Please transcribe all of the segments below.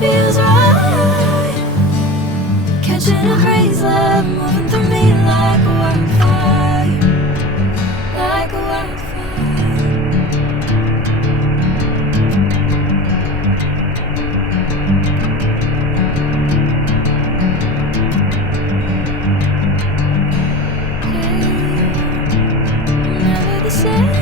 feels right. Catching a breeze, love moving through me like a wildfire, like a wildfire. Never the same.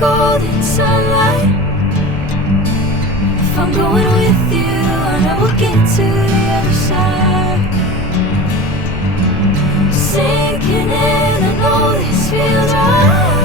Golden sunlight. If I'm going with you, I know we'll get to the other side. Sinking in, I know this feels right.